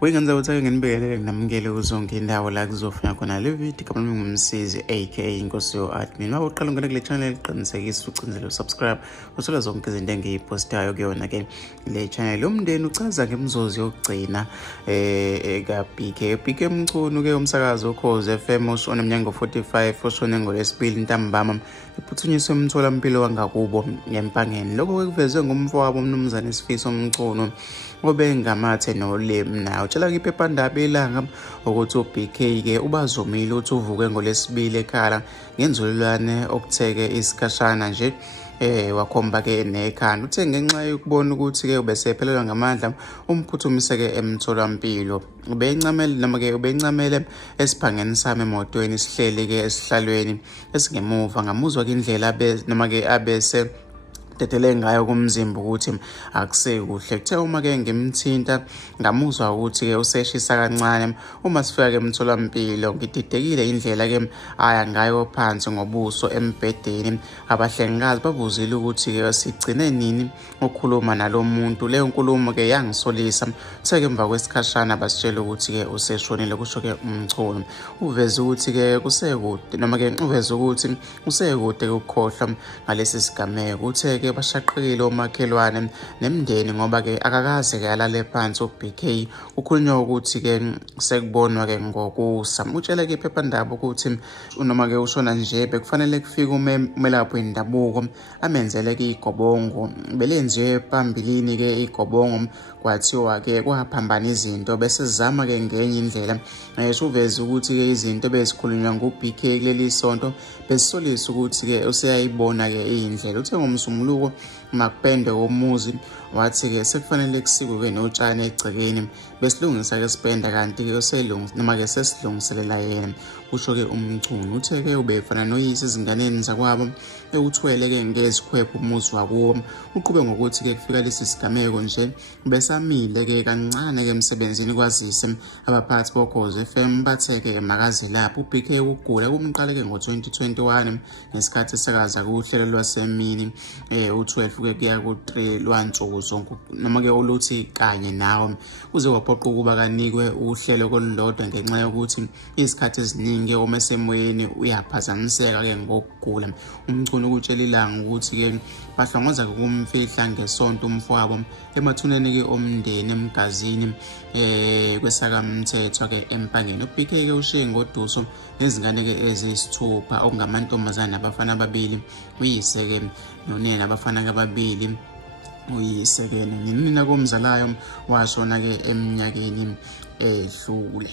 Wengenza ukuthi nginibekele nginamukele uzonke indawo la kuzofuna khona le video kama ngumsizi aka inkosi yo-admin. Uma uqala ungena kule channel qinisekisa ucinzele usubscribe uthola zonke izinto engiyipostayo kuyona ke le channel. Umndeni uchaza ngemzozo yokugcina Bheka MChunu ke umsakazo Ukhozi FM oshona eminyango 45 oshone ngolesibili ntambama iphuthunyiswe emtholampilo wangakubo ngempangeni. Lokho kuvezwe ngumfowabo umnumzane Sifiso MChunu obengamathe nolemi nawo utshela iphephandaba ilanga ukuthi uBK ke ubazomile uthi uvuke ngolesibili ekhala ngenzululwane okutheke isikhashana nje wakhomba ke nekhanda uthe ngenxa yokubona ukuthi ke ubesephelelwa ngamandla umphuthumise ke emtholampilo ubencamela noma ke ubencamela esiphangeni sami emotweni sihleli ke esihlalweni esingemuva ngamuzwa ke indlela noma ke abese tetele ngayo kumzimba ukuthi akusekuhle kuthe uma ke ngimthinta ngamuzwa ukuthi ke useshisa kancane uma sifika ke emtholampilo ngididekile indlela ke aya ngayo phansi ngobuso embhedeni abahlengikazi babuzile ukuthi ke sigcine nini ukukhuluma nalomuntu leyo nkulumo ke yangisolisa seke emva kwesikhashana basitshela ukuthi ke useshonile kusho ke umchunu uveze ukuthi ke kusekude noma ke uveze ukuthi usekude ukukhohlwa ngalesi sigameko uthe ke bashaqekile omakhelwane nemndeni ngoba ke akakaze ke alale phansi uBK ukhulunywa ukuthi ke sekubonwa ke ngokusa utshela ke iphephandaba ukuthi noma ke ushona nje bekufanele kufike umelaphi wendabuko amenzele ke igobongo belenziwe phambilini ke igobongo kwathiwa ke kwaphambana izinto bese sizama ke ngenye indlela uveze ukuthi ke izinto bezikhulunywa nguBK kuleli sonto besisolisa ukuthi ke useyayibona ke indlela uthe ngomsumuluko makupende womuzi wathi ke sekufanele kusikwe ke notshani egcekeni besilungisa ke sipenda kanti ke uselungisa noma ke sesilungiselela yena kusho ke umchunu uthe ke ubefana noyise izinganeni zakwabo ekuthwele ke ngezikhwepho umuzi wakuwo uqhube ngokuthi ke kufika lesi sigameko nje besamile ke kancane ke emsebenzini kwazise abaphathi bokhozi FM batheke makaze lapho uBK ukugula kumqala ke ngo2021 ngesikhathi sakaza kuhlelo lwasemini u12 ke kuya ku3 lwansuku zonke noma ke oluthi kanye nawo uze waphoqa ukuba kanikwe uhlelo kolulodwa ngenxa yokuthi isikhathi eziningi omesemoyeni uyaphazamiseka ke ngokugula umchunu ukutshela ilanga ukuthi ke bahlongoza kumfihla ngesonto umfowabo emathuneni ke omndeni emgazini kwesakamthetho ke empangeni uBK ke ushiye ngoduso nezingane ke ezisithupha okungamantombazana abafana ababili uyise ke nonina abafana ababili uyise ke nina komzalayo washona ke eminyakeni edlule.